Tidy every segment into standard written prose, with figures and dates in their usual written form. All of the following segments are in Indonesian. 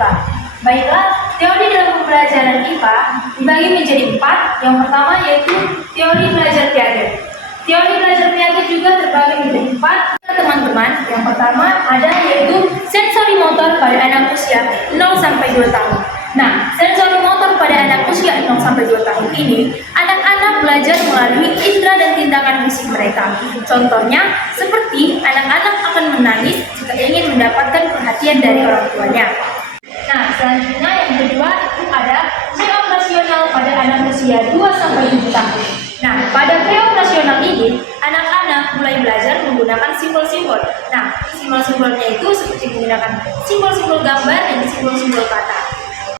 IPA. Baiklah, teori dalam pembelajaran IPA dibagi menjadi 4. Yang pertama yaitu teori belajar Piaget. Teori belajar Piaget juga terbagi menjadi 4, teman-teman. Yang pertama ada yaitu sensori motor pada anak usia 0-2 tahun. Nah, sensori motor pada anak usia 0-2 tahun ini, anak-anak belajar melalui indera dan tindakan fisik mereka. Contohnya, seperti anak-anak akan menangis jika ingin mendapatkan perhatian dari orang tuanya. Nah, selanjutnya yang kedua itu ada preoperasional pada anak usia 2-7 tahun. Nah, pada preoperasional ini, anak-anak mulai belajar menggunakan simbol-simbol. Nah, simbol-simbolnya itu seperti menggunakan simbol-simbol gambar dan simbol-simbol kata.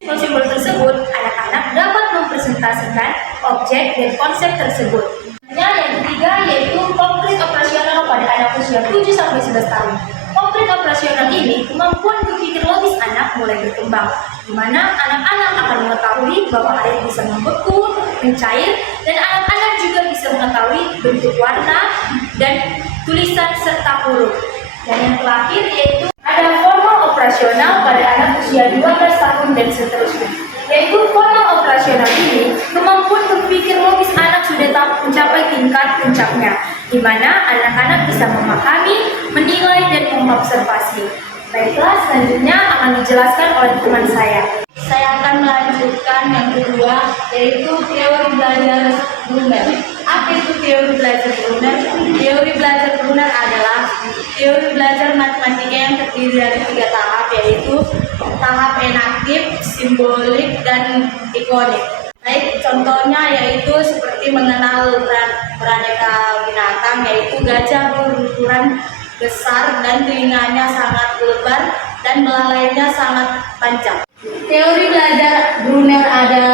Simbol-simbol tersebut, anak-anak dapat mempresentasikan objek dan konsep tersebut. Yang ketiga yaitu konkret operasional pada anak usia 7-11 tahun. Konkret operasional ini kemampuan berpikir logis anak mulai berkembang, di mana anak-anak akan mengetahui bahwa air bisa membeku, mencair, dan anak-anak juga bisa mengetahui bentuk warna dan tulisan serta huruf. Dan yang terakhir yaitu ada formal operasional pada anak usia 12 tahun dan seterusnya. Yaitu formal operasional ini kemampuan berpikir logis anak sudah mencapai tingkat puncaknya, di mana anak-anak bisa memahami, menilai, dan mengobservasi. Baiklah, selanjutnya akan dijelaskan oleh teman saya. Saya akan melanjutkan yang kedua, yaitu teori belajar Brunner. Apa itu teori belajar Brunner? Teori belajar Brunner adalah teori belajar matematika yang terdiri dari 3 tahap, yaitu tahap enaktif, simbolik, dan ikonik. Baik, contohnya yaitu seperti mengenal beraneka binatang, yaitu gajah berukuran besar dan telinganya sangat lebar dan belalainya sangat panjang. Teori belajar Brunner ada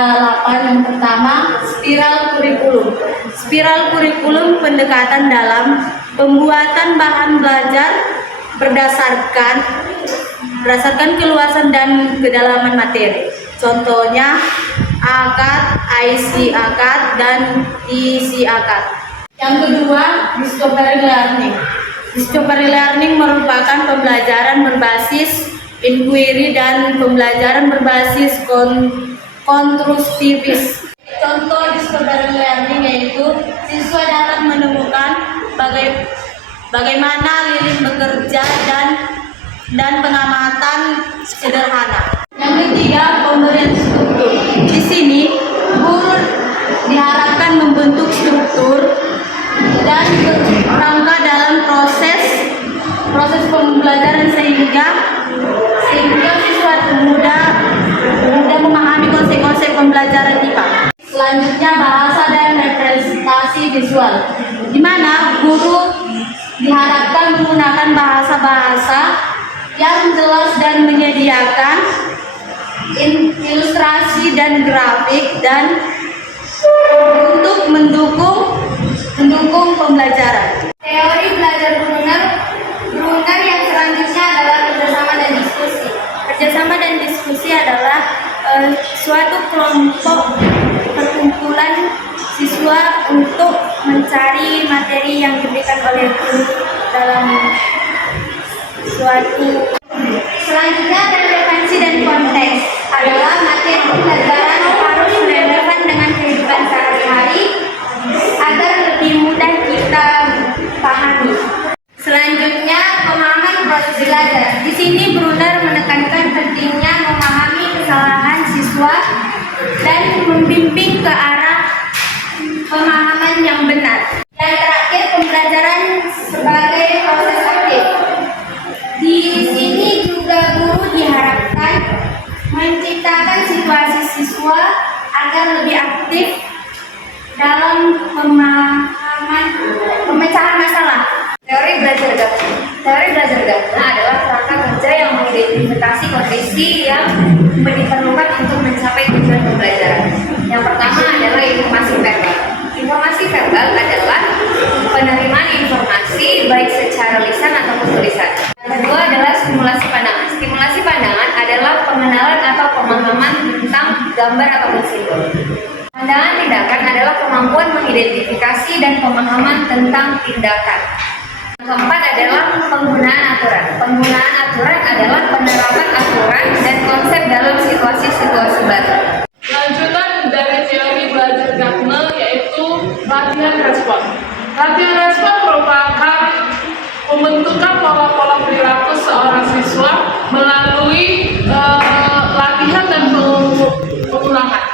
8. Yang pertama, spiral kurikulum. Spiral kurikulum pendekatan dalam pembuatan bahan belajar berdasarkan keluasan dan kedalaman materi. Contohnya AKAD, IC AKAD, dan IC AKAD. Yang kedua, discovery learning. Discovery learning merupakan pembelajaran berbasis inquiry dan pembelajaran berbasis konstruktivis. Contoh discovery learning yaitu siswa dapat menemukan bagaimana lilin bekerja dan pengamatan sederhana. Yang ketiga, pemberian struktur. Di sini, guru diharapkan membentuk struktur dan kerangka dalam proses pembelajaran sehingga siswa mudah memahami konsep-konsep pembelajaran IPA. Selanjutnya, bahasa dan representasi visual, di mana guru diharapkan menggunakan bahasa-bahasa yang jelas dan menyediakan ilustrasi dan grafik dan untuk mendukung pembelajaran. Teori belajar Brunner yang selanjutnya adalah kerjasama dan diskusi. Kerjasama dan diskusi adalah suatu kelompok perkumpulan siswa untuk mencari materi yang diberikan oleh guru dalam suatu. Selanjutnya, relevansi dan konteks adalah materi pembelajaran harus relevan dengan kehidupan sehari-hari agar lebih mudah kita pahami. Selanjutnya, pemahaman proses belajar. Di sini Brunner menekankan pentingnya memahami kesalahan siswa dan membimbing ke arah pemahaman yang benar. Yang terakhir, pembelajaran sebagai proses aktif. Di sini juga guru diharapkan menciptakan situasi siswa agar lebih aktif dalam pemecahan masalah. Teori belajar gabungan. Teori belajar gabungan adalah kerangka kerja yang mengidentifikasi kondisi yang diperlukan untuk mencapai tujuan pembelajaran. Yang pertama adalah informasi verbal. Informasi verbal adalah penerimaan informasi baik secara lisan ataupun tulisan. Yang kedua adalah stimulasi pandangan. Stimulasi pandangan adalah pengenalan atau pemahaman tentang gambar ataupun simbol. Pandangan tindakan adalah kemampuan mengidentifikasi dan pemahaman tentang tindakan. Keempat adalah penggunaan aturan. Penggunaan aturan adalah penerapan aturan dan konsep dalam situasi-situasi baru. Lanjutan dari teori belajar Gardner yaitu latihan respon. Latihan respon merupakan pembentukan pola-pola perilaku seorang siswa melalui latihan dan pengulangan.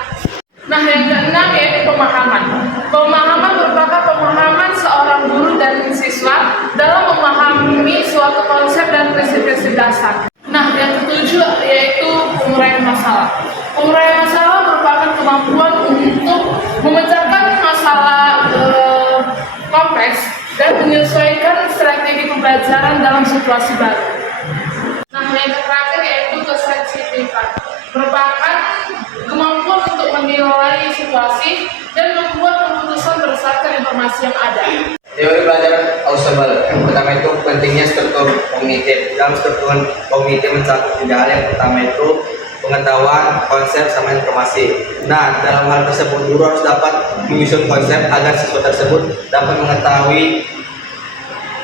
Nah, yang keenam yaitu pemahaman. Pemahaman merupakan pemahaman seorang guru dan siswa dalam memahami suatu konsep dan prinsip-prinsip dasar. Nah, yang ketujuh yaitu penguraian masalah. Penguraian masalah merupakan kemampuan untuk memecahkan masalah kompleks dan menyesuaikan strategi pembelajaran dalam situasi baru. Nah, yang terakhir yaitu kesensitifan, merupakan kemampuan untuk menilai situasi dan membuat keputusan berdasarkan informasi yang ada. Teori belajar Ausubel. Yang pertama itu pentingnya struktur kognitif. Dalam struktur kognitif mencakup tiga hal. Yang pertama itu pengetahuan, konsep, sama informasi. Nah, dalam hal tersebut guru harus dapat menyusun konsep agar siswa tersebut dapat mengetahui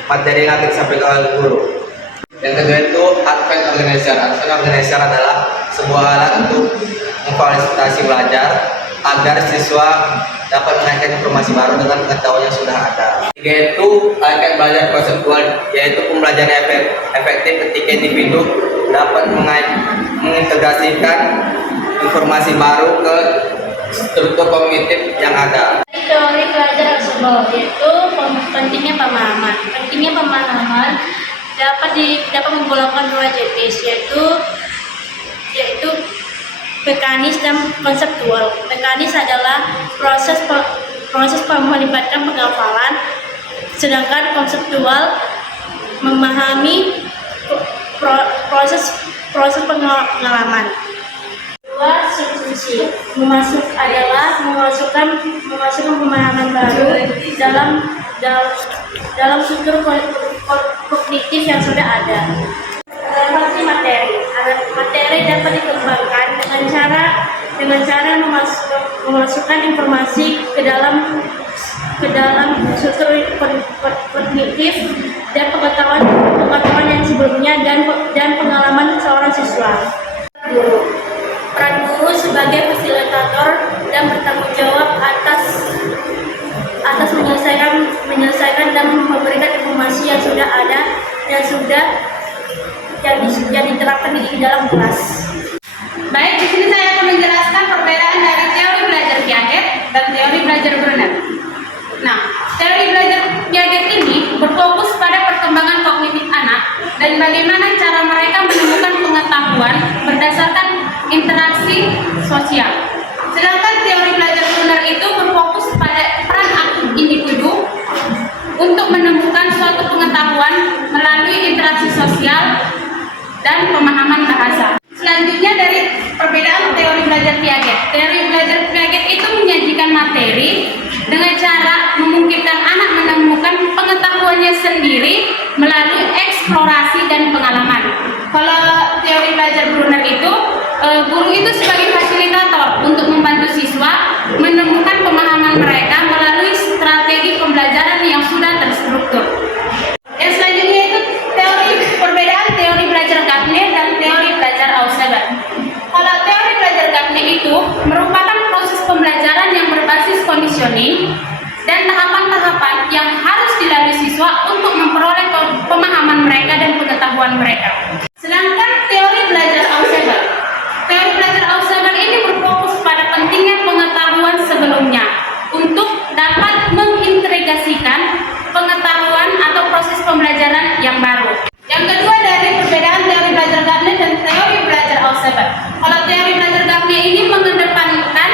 materi yang akan disampaikan oleh guru. Yang kedua itu advent organizer. Advent organizer adalah sebuah alat untuk memfasilitasi belajar agar siswa dapat mengaitkan informasi baru dengan pengetahuan yang sudah ada. Tiga itu alat belajar konseptual, yaitu pembelajaran efektif ketika individu dapat mengintegrasikan informasi baru ke struktur kognitif yang ada. Teori belajar Ausubel yaitu pentingnya pemahaman. Pentingnya pemahaman dapat menggolongkan dua jenis yaitu mekanis dan konseptual. Mekanis adalah proses melibatkan penghafalan, sedangkan konseptual memahami proses pengalaman. Dua substitusi memasukkan pemahaman baru dalam struktur kognitif yang sudah ada. Relevasi materi dapat dikembangkan dengan cara memasukkan informasi ke dalam struktur kognitif dan pengetahuan yang sebelumnya dan pengalaman seorang siswa. Peran guru sebagai fasilitator dan bertanggung jawab atas menyelesaikan dan memberikan informasi yang sudah ada yang diterapkan di dalam kelas. Baik, di sini saya akan menjelaskan perbedaan dari teori belajar Piaget dan teori belajar Brunner. Nah, teori belajar Piaget ini berfokus pada perkembangan kognitif anak dan bagaimana cara mereka menemukan pengetahuan berdasarkan interaksi sosial. Sedangkan teori belajar Brunner itu berfokus pada peran aktif individu untuk menemukan suatu pengetahuan melalui interaksi sosial dan pemahaman bahasa. Selanjutnya dari perbedaan teori belajar Piaget. Teori belajar Piaget itu menyajikan materi dengan cara memungkinkan anak menemukan pengetahuannya sendiri melalui eksplorasi dan pengalaman. Kalau teori belajar Brunner itu, guru itu sebagai fasilitator untuk membantu siswa menemukan pemahaman mereka melalui strategi pembelajaran yang sudah terstruktur. Yang selanjutnya itu perbedaan teori belajar Gardner dan teori belajar Ausubel. Kalau teori belajar Gardner itu merupakan proses pembelajaran yang berbasis conditioning dan tahapan-tahapan yang harus dilalui siswa untuk memperoleh pemahaman mereka dan pengetahuan mereka. Sedangkan teori belajar Ausubel. Teori belajar Ausubel ini berfokus pada pentingnya pengetahuan sebelumnya untuk dapat mengintegrasikan pengetahuan atau proses pembelajaran yang baru. Yang kedua dari perbedaan teori belajar Gardner dan teori belajar Ausubel. Kalau teori belajar Gardner ini mengedepankan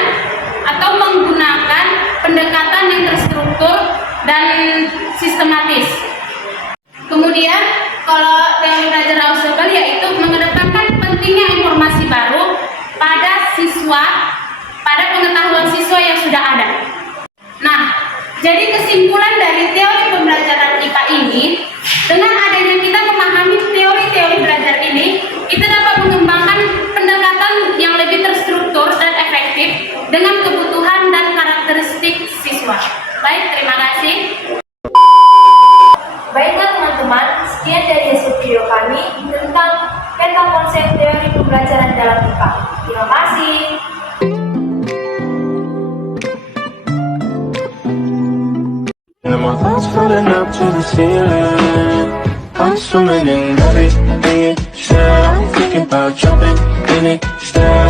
atau menggunakan pendekatan yang terstruktur dan sistematis. Kemudian kalau teori belajar Ausubel yaitu mengedepankan pentingnya informasi baru pada pengetahuan siswa yang sudah ada. Nah, jadi kesimpulan dari teori pembelajaran IPA ini, dengan adanya kita memahami teori-teori belajar ini, kita dapat mengembangkan pendekatan yang lebih terstruktur dan efektif dengan kebutuhan dan karakteristik siswa. Baik, terima kasih. Baiklah teman-teman, sekian dari hasil video kami tentang peta konsep teori pembelajaran dalam IPA. Terima kasih. And my thoughts floating up to the ceiling. I'm swimming in everything you said. I'm thinking about jumping in it. Instead